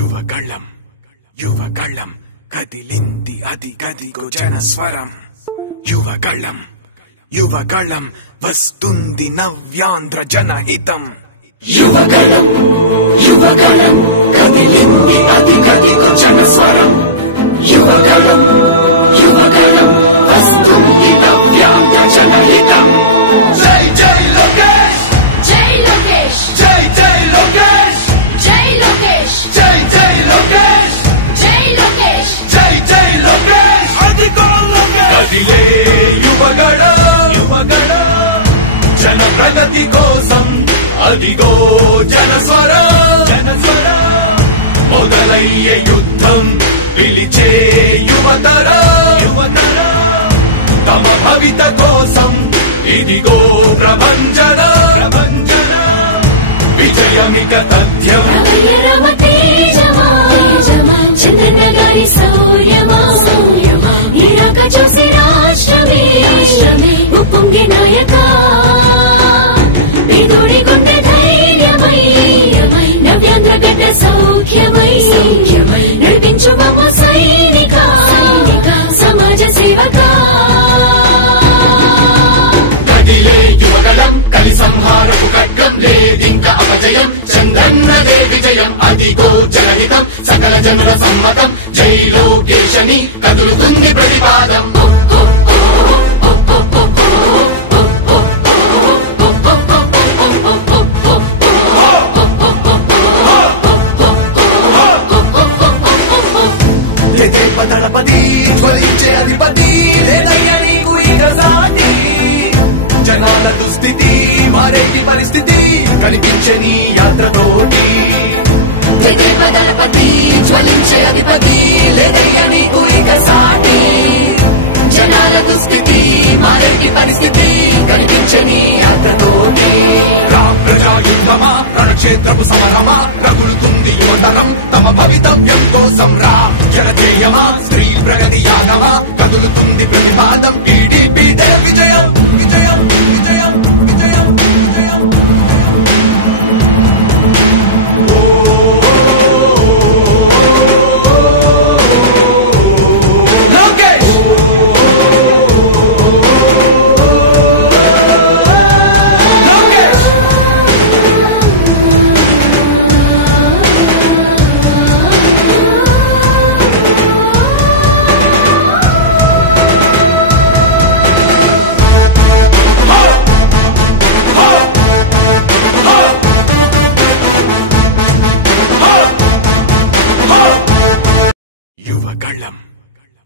యువగళం యువగళం కదిలింది అది గదిగో జనస్వరం. యువగళం యువగళం వస్తుంది నవ్యాంధ్ర జనహితం. యువగళం యువగళం కదిలింది అది గదిగో జనస్వరం. యువగళం యువగళం వస్తుంది నవ్యాంధ్ర జనహితం. జై జై లోకేష్ జై లోకేష్ జై జై లోకేష్ జై లోకేష్ జై జై లోకేష్ జై లోకేష్ జై జై లోకేష్ అదిగో లోకేష్. కదిలే యువగళం యువగళం జన ప్రగతి కోసం అదిగో జనస్వరం జనస్వరం. మొదలయ్యే యుద్ధం పిలిచే యువతరం యువతరం. తమ భవిత కోసం ఇదిగో ప్రభంజన ప్రభంజన. విజయమిక తథ్యం రామ తేజమా చంద్రన్న గారి శౌర్యమా ఈరాక చూసి రాష్ట్రమే ఉప్పొంగే నాయక. పేదోడి గుండె ధైర్యమై నవ్యాంధ్ర గడ్డ సౌఖ్యమై నడిపించు మమ్మ సైనిక సమాజ సేవక. కదిలే యువగళం కలి సంహారపు ఖడ్గం లేదింక అపజయం. చంద్రన్నదే విజయం అదిగో జనహితం. సకల జనుల సమ్మతం జై లోకేశని కదులుతుంది ప్రతిపాదం. దళపతి జ్వలించే అధిపతి లేదయ్య నీకు ఇక సాటి. జనాల దుస్థితి మారేటి పరిస్థితి కనిపించే నీ యాత్రతోటి. దళపతి జ్వలించే అధిపతి లేదయ్య నీకు ఇక సాటి. జనాల దుస్థితి మారేటి పరిస్థితి కనిపించే నీ యాత్రతోటి. ప్రజాయుద్ధమా రణక్షేత్రపు సమరమా రగులుతుంది యువతరం తమ భవితవ్యం కోసం. రా జనజేయమా స్త్రీ ప్రగతి యానమా కదులుతుంది ప్రతిపాదం. టీడీపీ విజయం విజయం విజయం విజయం విజయం. యువగళం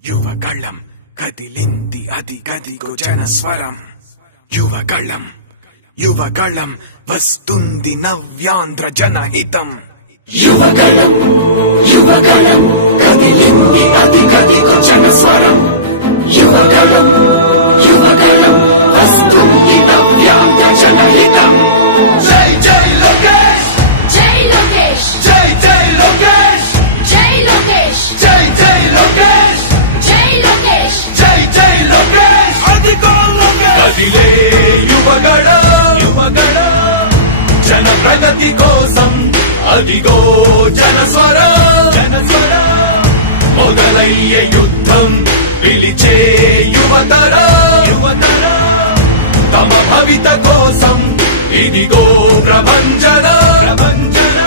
యువగళం కదిలింది అది గదిగో జనస్వరం. యువగళం యువగళం వస్తుంది నవ్యాంధ్ర జనహితం. యువగళం యువగళం కదిలింది అది గదిగో జనస్వరం. యువగళం యువగళం వస్తుంది నవ్యాంధ్ర జనహితం. జై జై లోకేష్ జై లోకేష్ జై జై లోకేష్ జై లోకేష్ జై జై లోకేష్ జై లోకేష్ జై జై లోకేష్ అదిగో లోకేష్. కదిలే యువగళం యువగళం జన ప్రగతి కోసం అదిగో జనస్వరం జనస్వరం. మొదలయ్యే యుద్ధం పిలిచే యువతరం యువతరం. తమ భవిత కోసం ఇదిగో ప్రభంజన ప్రభంజన.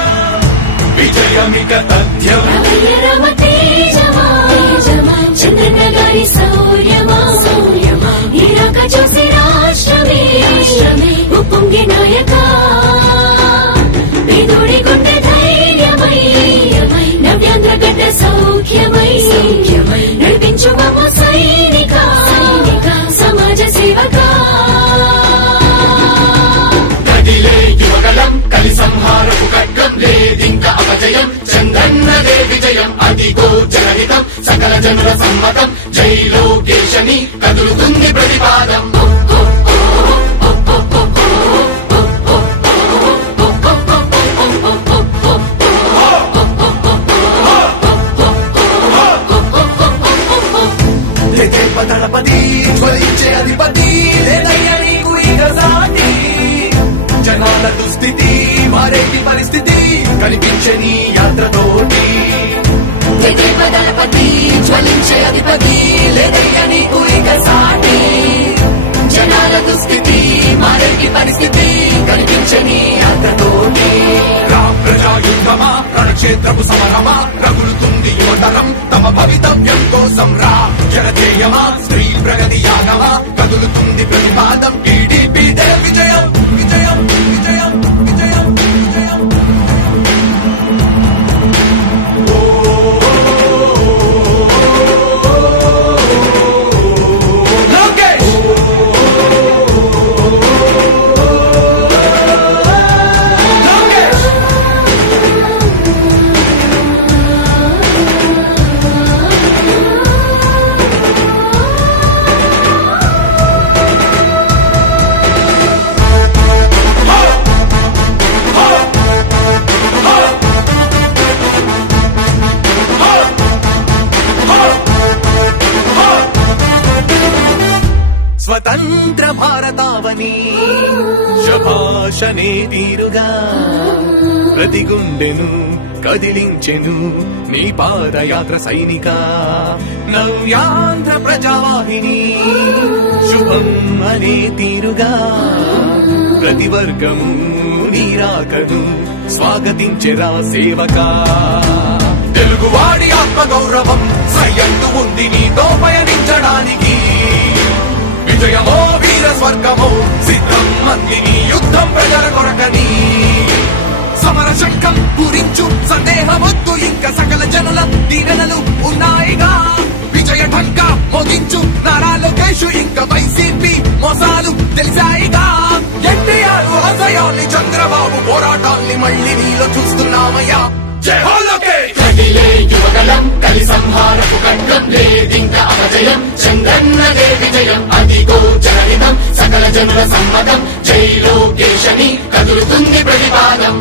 విజయమిక తథ్యం రామ తేజమా చంద్రన్న గారి శౌర్యమా ఈరాక చూసి రాష్ట్రమే ఉప్పొంగే నాయక. పేదోడి గుండె ధైర్యమై నవ్యాంధ్ర గడ్డ సౌఖ్యమై నడిపించు మమ్మ సైనిక సమాజ సేవక. కదిలే యువగళం కలి సంహారపు ఖడ్గం లేదింక అపజయం. చంద్రన్నదే విజయం అదిగో జనహితం. సకల జనుల సమ్మతం జై లోకేశని కదులుతుంది ప్రతిపాదం. దళపతి జ్వలించే అధిపతి లేదయ్య నీకు ఇక సాటి. జనాల దుస్థితి మారేటి పరిస్థితి కనిపించే నీ యాత్రతోటి. జయ దళపతి జ్వలించే అధిపతి లేదయ్య నీకు ఇక సాటి జనాల దుస్థితి మారేటి పరిస్థితి కనిపించని అతతోటి ప్రజాయుద్ధమా రణక్షేత్రపు సమరమా రగులుతుంది యువతరం తమ భవితవ్యం కోసం రా జనజేయమా స్త్రీ ప్రగతి యాగమా కదులుతుంది ప్రతిపాదం టీడీపీ విజయం విజయం విజయం విజయం విజయం స్వతంత్ర భారతావని శభాషనే తీరుగా ప్రతి గుండెను కదిలించెను నీ పాదయాత్ర సైనిక నవ్యాంధ్ర ప్రజావాహిని శుభం అనే తీరుగా ప్రతి వర్గము నీరాకను స్వాగతించెరా సేవకా తెలుగువాడి ఆత్మగౌరవం సయ్యందు ఉంది నీతో పయనించడానికి విజయమో వీర స్వర్గమో సిద్ధం మందిని యుద్ధం ప్రజల కొరకని సమర శంఖం పూరించు సందేహమొద్దు ఇంకా సకల జనుల దీవెనలు ఉన్నాయిగా విజయ ఢంకా మోగించు నారా లోకేష్ ఇంకా వైసీపీ మోసాలు తెలిసాయిగా ఎన్టీఆర్ ఆశయాల్ని చంద్రబాబు పోరాటాల్ని మళ్ళీ నీలో చూస్తున్నామయ్యా జై హో లోకేష్ కదిలే యువగలం కలి సంహారపు ఖడ్గం లేదింక అపజయం చంద్రన్నదే విజయం అదిగో జనహితం సకల జనుల సమ్మతం జై లోకేశని కదులుతుంది ప్రతిపాదం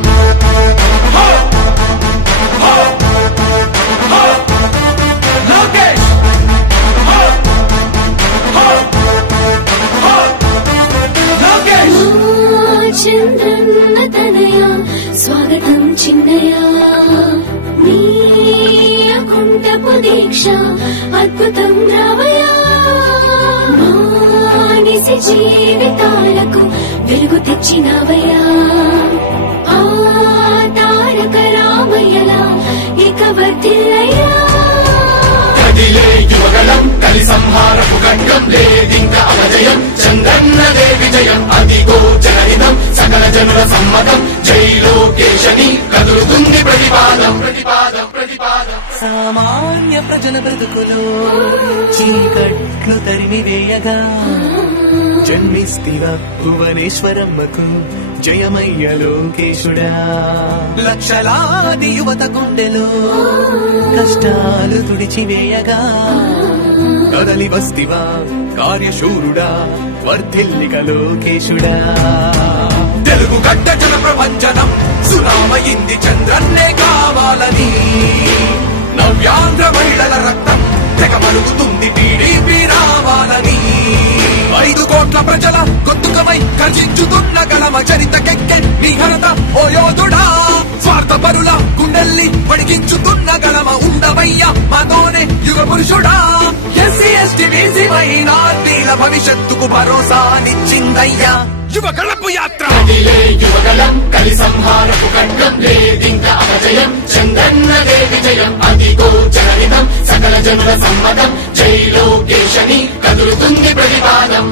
చంద్రన్న తనయా స్వాగతం చిన్నయా నీ అకుంఠపు దీక్ష అద్భుతం రావయా మానిసి జీవితాలకు వెలుగు తెచ్చినవయా ఆ తారక రామయ్యలా ఇక వర్ధిల్లయ్యా కదిలే యువగలం కలి సంహారపు ఖడ్గం లేదింక అపజయం చంద్రన్నదే విజయం అదిగో జనహితం సకల జనుల సమ్మతం జై లోకేశని కదులుతుంది ప్రతిపాదం ప్రతిపాదం ప్రతిపాదం సామాన్య ప్రజల బ్రతుకులో చీకట్లు తరిమివేయగా జన్మిస్తివ భువనేశ్వరమ్మకు జయమయ్య లోకేశుడా లక్షలాది యువత గుండెలో కష్టాలు తుడిచివేయగా కదలి వస్తివా కార్యశూరుడా వర్ధిల్లిక లోకేశుడా తెలుగు గడ్డ జన ప్రపంచనం సునామయింది చంద్రన్నే కావాలని నవ్యాంధ్ర మహిళల రక్తం తెగ మరుగుతుంది టీడీపీ రావాలని 5 కోట్ల ప్రజల గొంతుకమై గర్జించుతున్న గలమ చరితకెక్కె నీ ఘనత ఓ యోధుడా స్వార్థ పరుల గుండెల్ని వణికించుతున్న గలమ ఉండవయ్యా మాతోనే యుగ పురుషుడా ఎస్సీ ఎస్టీ బీసీ మైనార్టీల భవిష్యత్తుకు భరోసానిచ్చిందయ్యా యువ గళపు యాత్ర కదిలే యువగలం కలి సంహారపు ఖడ్గం లేదింక అపజయం చంద్రన్నదే విజయం అదిగో జనహితం సకల జనుల సమ్మతం జై లోకేశని కదులుతుంది ప్రతిపాదం